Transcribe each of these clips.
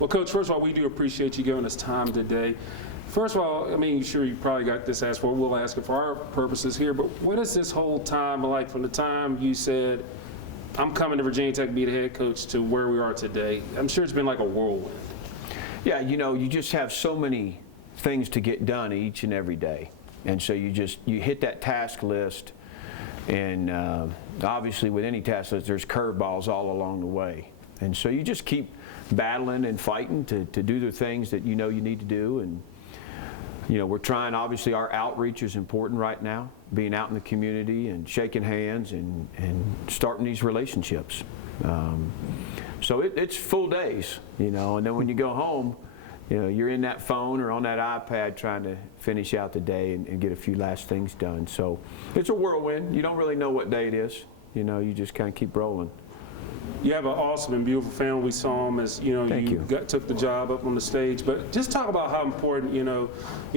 Well, Coach, first of all, we do appreciate you giving us time today. First of all, I mean, sure, you probably got this asked for. We'll ask it for our purposes here, but what is this whole time like from the time you said, I'm coming to Virginia Tech to be the head coach to where we are today? I'm sure it's been like a whirlwind. Yeah, you know, you just have so many things to get done each and every day. And so you hit that task list, and obviously with any task list, there's curveballs all along the way. And so you just keep battling and fighting to do the things that you know you need to do. And you know, we're trying, obviously our outreach is important right now, being out in the community and shaking hands and starting these relationships. So it's full days, you know, and then when you go home, you know, you're in that phone or on that iPad trying to finish out the day and get a few last things done. So it's a whirlwind. You don't really know what day it is. You know, you just kind of keep rolling. You have an awesome and beautiful family. We saw them as, you know, you took the job up on the stage. But just talk about how important, you know,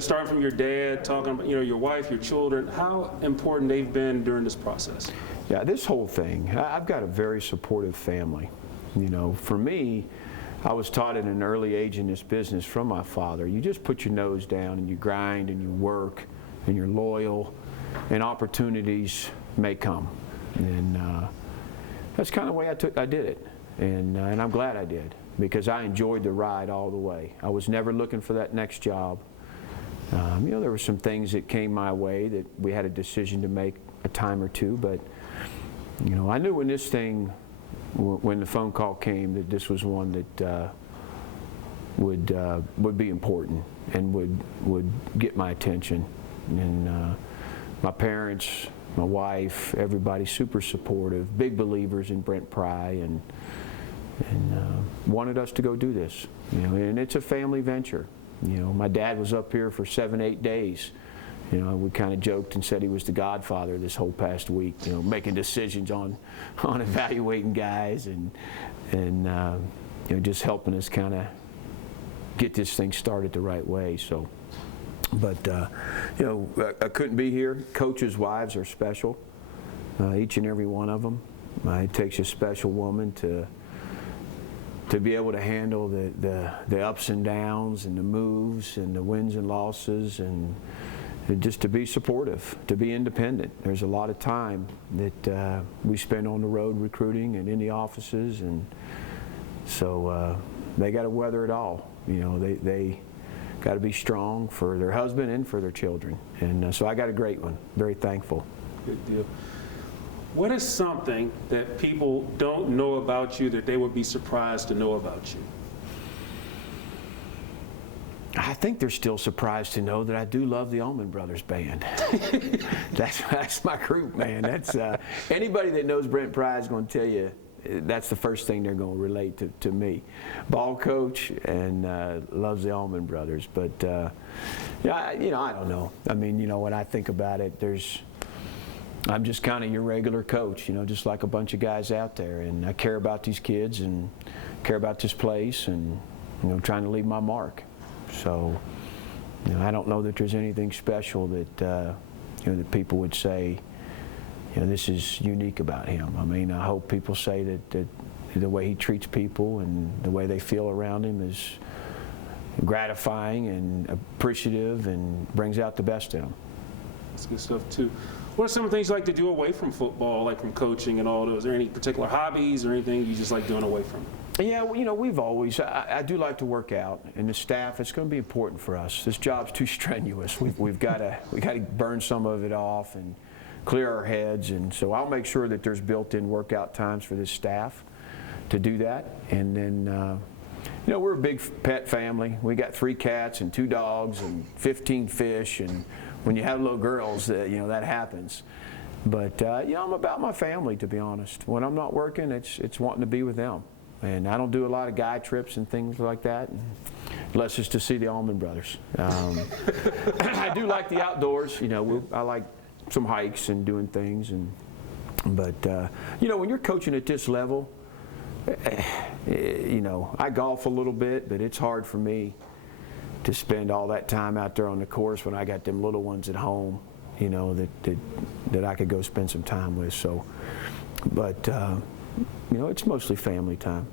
starting from your dad, talking about, you know, your wife, your children, how important they've been during this process. Yeah, this whole thing, I've got a very supportive family. You know, for me, I was taught at an early age in this business from my father, you just put your nose down and you grind and you work and you're loyal and opportunities may come. And that's kind of the way I did it, and I'm glad I did, because I enjoyed the ride all the way. I was never looking for that next job. You know, there were some things that came my way that we had a decision to make a time or two, but you know, I knew when this thing, when the phone call came, that this was one that would be important and would get my attention. And my parents, my wife, everybody super supportive, big believers in Brent and wanted us to go do this. You know, and it's a family venture. You know, my dad was up here for 7-8 days. You know, we kind of joked and said he was the godfather this whole past week. You know, making decisions on evaluating guys and you know, just helping us kind of get this thing started the right way. So. But, you know, I couldn't be here. Coaches' wives are special, each and every one of them. It takes a special woman to be able to handle the ups and downs and the moves and the wins and losses, and just to be supportive, to be independent. There's a lot of time that we spend on the road recruiting and in the offices, and so they got to weather it all. You know, they got to be strong for their husband and for their children. And so I got a great one. Very thankful. Good deal. What is something that people don't know about you that they would be surprised to know about you? I think they're still surprised to know that I do love the Allman Brothers Band. That's my group, man. That's anybody that knows Brent Pry is going to tell you that's the first thing they're going to relate to me. Ball coach and loves the Allman Brothers. But yeah, you know, I don't know. I mean, you know, when I think about it, I'm just kind of your regular coach, you know, just like a bunch of guys out there. And I care about these kids and care about this place, and you know, trying to leave my mark. So, you know, I don't know that there's anything special that you know, that people would say, you know, this is unique about him. I mean, I hope people say that the way he treats people and the way they feel around him is gratifying and appreciative and brings out the best in them. That's good stuff too. What are some of the things you like to do away from football, like from coaching and all those? Are there any particular hobbies or anything you just like doing away from it? Yeah, well, you know, we've always, I do like to work out, and the staff, it's going to be important for us. This job's too strenuous. We've got to burn some of it off and clear our heads, and so I'll make sure that there's built-in workout times for this staff to do that. And then, you know, we're a big pet family. We got 3 cats and 2 dogs and 15 fish, and when you have little girls, you know, that happens. But you know, I'm about my family, to be honest. When I'm not working, it's wanting to be with them. And I don't do a lot of guy trips and things like that, unless it's to see the Allman Brothers. I do like the outdoors. You know, I like some hikes and doing things, but you know, when you're coaching at this level, you know, I golf a little bit, but it's hard for me to spend all that time out there on the course when I got them little ones at home, you know, that I could go spend some time with. So, but you know, it's mostly family time.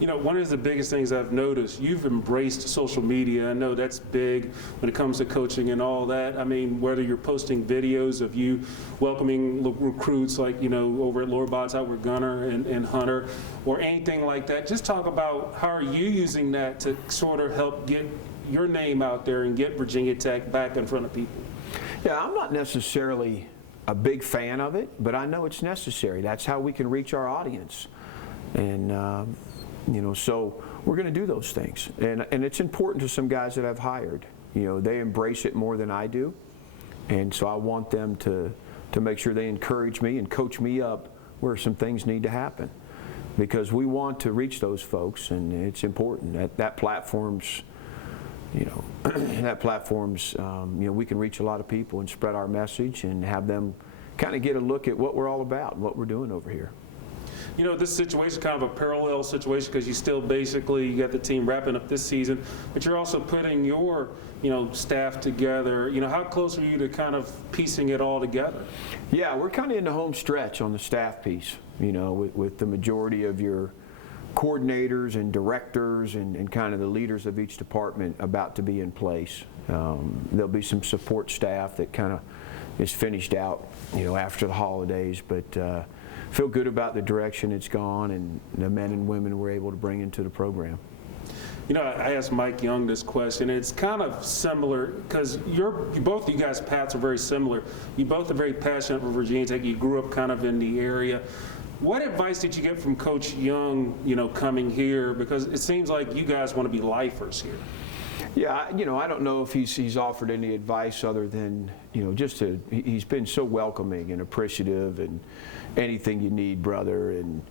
You know, one of the biggest things I've noticed, you've embraced social media. I know that's big when it comes to coaching and all that. I mean, whether you're posting videos of you welcoming recruits like, you know, over at Lord Bots out with Gunner and Hunter, or anything like that. Just talk about how are you using that to sort of help get your name out there and get Virginia Tech back in front of people. Yeah, I'm not necessarily a big fan of it, but I know it's necessary. That's how we can reach our audience. And, you know, so we're going to do those things. And it's important to some guys that I've hired. You know, they embrace it more than I do. And so I want them to make sure they encourage me and coach me up where some things need to happen. Because we want to reach those folks, and it's important. That platform's, you know, you know, we can reach a lot of people and spread our message and have them kind of get a look at what we're all about and what we're doing over here. You know, this situation is kind of a parallel situation because you still basically, you got the team wrapping up this season, but you're also putting your, you know, staff together. You know, how close are you to kind of piecing it all together? Yeah, we're kind of in the home stretch on the staff piece, you know, with the majority of your coordinators and directors and kind of the leaders of each department about to be in place. There'll be some support staff that kind of is finished out, you know, after the holidays, but feel good about the direction it's gone and the men and women we're able to bring into the program. You know, I asked Mike Young this question. It's kind of similar because both you guys' paths are very similar. You both are very passionate for Virginia Tech. You grew up kind of in the area. What advice did you get from Coach Young, you know, coming here? Because it seems like you guys want to be lifers here. Yeah, you know, I don't know if he's offered any advice other than, you know, he's been so welcoming and appreciative and anything you need, brother, and,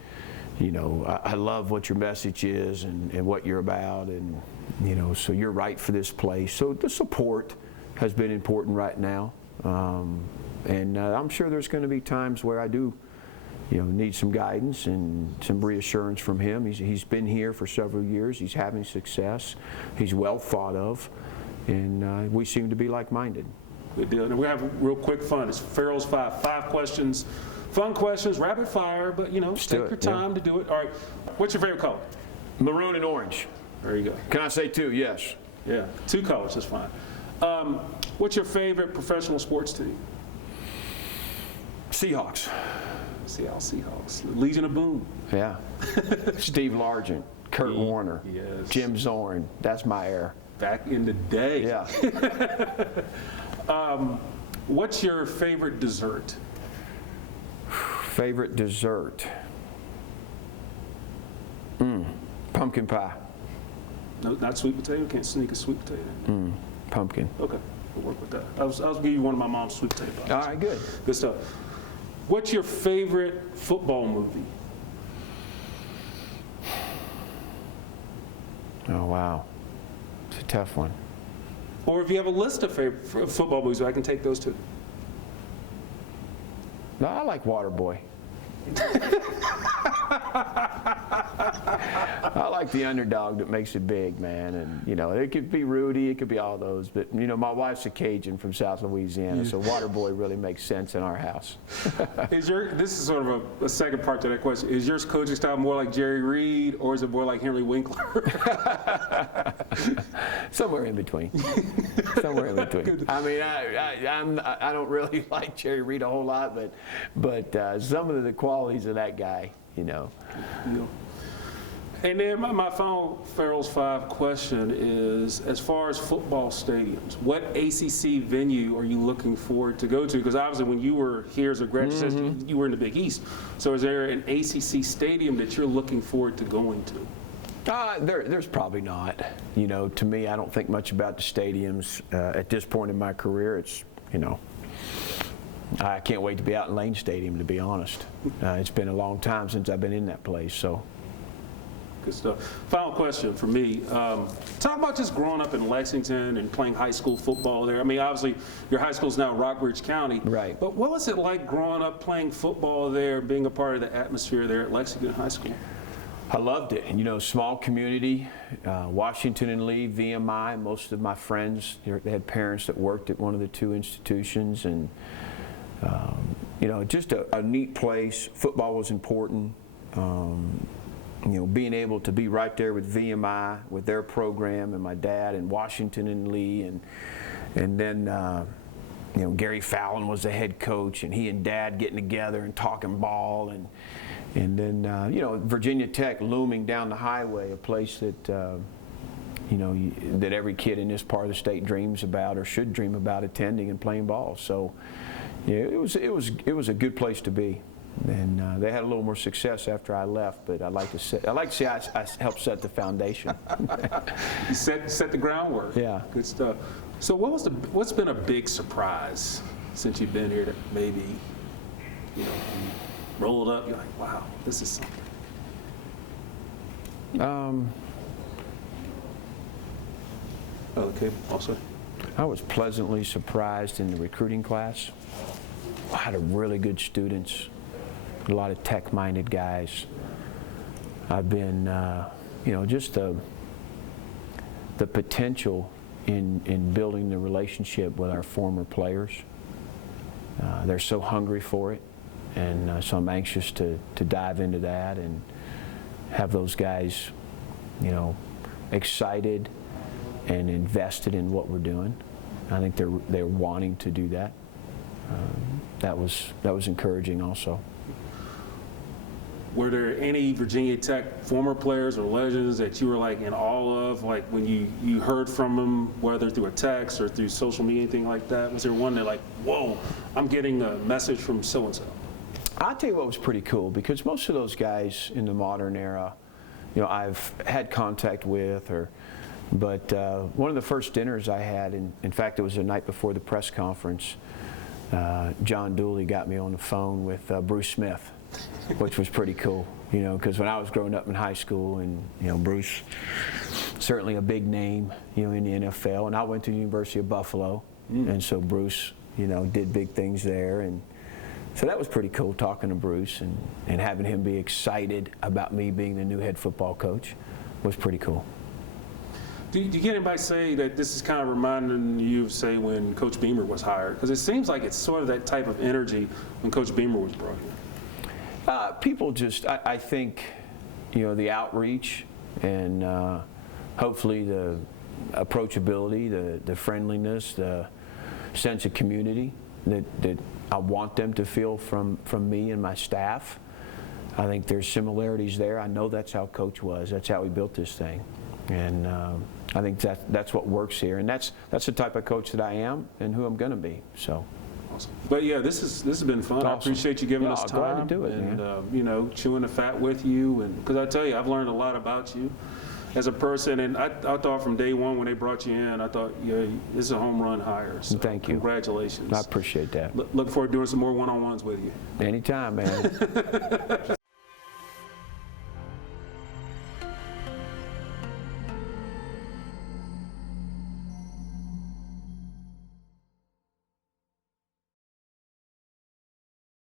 you know, I love what your message is and what you're about, and, you know, so you're right for this place. So the support has been important right now, and I'm sure there's going to be times where I do, you know, need some guidance and some reassurance from him. He's been here for several years. He's having success. He's well thought of, and we seem to be like-minded. Good deal. And we have real quick fun. It's Farrell's five questions, fun questions, rapid fire, but you know, take your time to do it. All right. What's your favorite color? Maroon and orange. There you go. Can I say two? Yes. Yeah, 2 colors is fine. What's your favorite professional sports team? Seahawks. Seattle Seahawks. Legion of Boom. Yeah. Steve Largent, Kurt Warner, yes. Jim Zorn. That's my era. Back in the day. Yeah. What's your favorite dessert? Favorite dessert? Pumpkin pie. No, not sweet potato. Can't sneak a sweet potato. Pumpkin. Okay, we'll work with that. I'll give you one of my mom's sweet potato pies. All right, good. Good stuff. What's your favorite football movie? Oh, wow. It's a tough one. Or if you have a list of favorite football movies, I can take those too. No, I like Waterboy. I like the underdog that makes it big, man. And, you know, it could be Rudy, it could be all those. But, you know, my wife's a Cajun from South Louisiana, so Waterboy really makes sense in our house. This is sort of a second part to that question. Is your coaching style more like Jerry Reed, or is it more like Henry Winkler? Somewhere in between. Somewhere in between. I mean, I don't really like Jerry Reed a whole lot, but some of the qualities of that guy, you know. And then my final Farrell's 5 question is, as far as football stadiums, what ACC venue are you looking forward to go to? Because obviously when you were here as a graduate assistant, you were in the Big East. So is there an ACC stadium that you're looking forward to going to? There's probably not. You know, to me, I don't think much about the stadiums. At this point in my career, it's, you know, I can't wait to be out in Lane Stadium, to be honest. It's been a long time since I've been in that place, so. Good stuff. Final question for me. Talk about just growing up in Lexington and playing high school football there. I mean, obviously, your high school is now Rockbridge County. Right. But what was it like growing up playing football there, being a part of the atmosphere there at Lexington High School? I loved it. You know, small community, Washington and Lee, VMI. Most of my friends, they had parents that worked at one of the 2 institutions, and you know, just a neat place. Football was important. being able to be right there with VMI, with their program, and my dad, and Washington and Lee, and then Gary Fallon was the head coach, and he and Dad getting together and talking ball, and then Virginia Tech looming down the highway, a place that that every kid in this part of the state dreams about or should dream about attending and playing ball. So it was a good place to be. And they had a little more success after I left, but I like to say I helped set the foundation. You set the groundwork. Yeah. Good stuff. So what's been a big surprise since you've been here that maybe you rolled up, you're like, wow, this is something? Okay, also. I was pleasantly surprised in the recruiting class. I had a really good students. A lot of tech-minded guys. I've been, just the potential in building the relationship with our former players. They're so hungry for it, and so I'm anxious to dive into that and have those guys, excited and invested in what we're doing. I think they're wanting to do that. That was encouraging also. Were there any Virginia Tech former players or legends that you were like in awe of, like when you heard from them, whether through a text or through social media, anything like that? Was there one that like, whoa, I'm getting a message from so-and-so? I'll tell you what was pretty cool, because most of those guys in the modern era, I've had contact with, but one of the first dinners I had, in fact, it was the night before the press conference, John Dooley got me on the phone with Bruce Smith, which was pretty cool, because when I was growing up in high school, and Bruce, certainly a big name, in the NFL, and I went to the University of Buffalo, and so Bruce, did big things there, and so that was pretty cool talking to Bruce and having him be excited about me being the new head football coach was pretty cool. Do you get anybody say that this is kind of reminding you of, say, when Coach Beamer was hired? Because it seems like it's sort of that type of energy when Coach Beamer was brought in. People just, I think, the outreach and hopefully the approachability, the friendliness, the sense of community that I want them to feel from me and my staff. I think there's similarities there. I know that's how Coach was. That's how he built this thing. And I think that's what works here. And that's the type of coach that I am and who I'm going to be. So. Awesome. But yeah, this has been fun. Awesome. I appreciate you giving us time. Glad to do it, and chewing the fat with you, and because I tell you, I've learned a lot about you as a person. And I thought from day one when they brought you in, I thought, this is a home run hire. So thank you. Congratulations. I appreciate that. Look forward to doing some more one-on-ones with you. Anytime, man.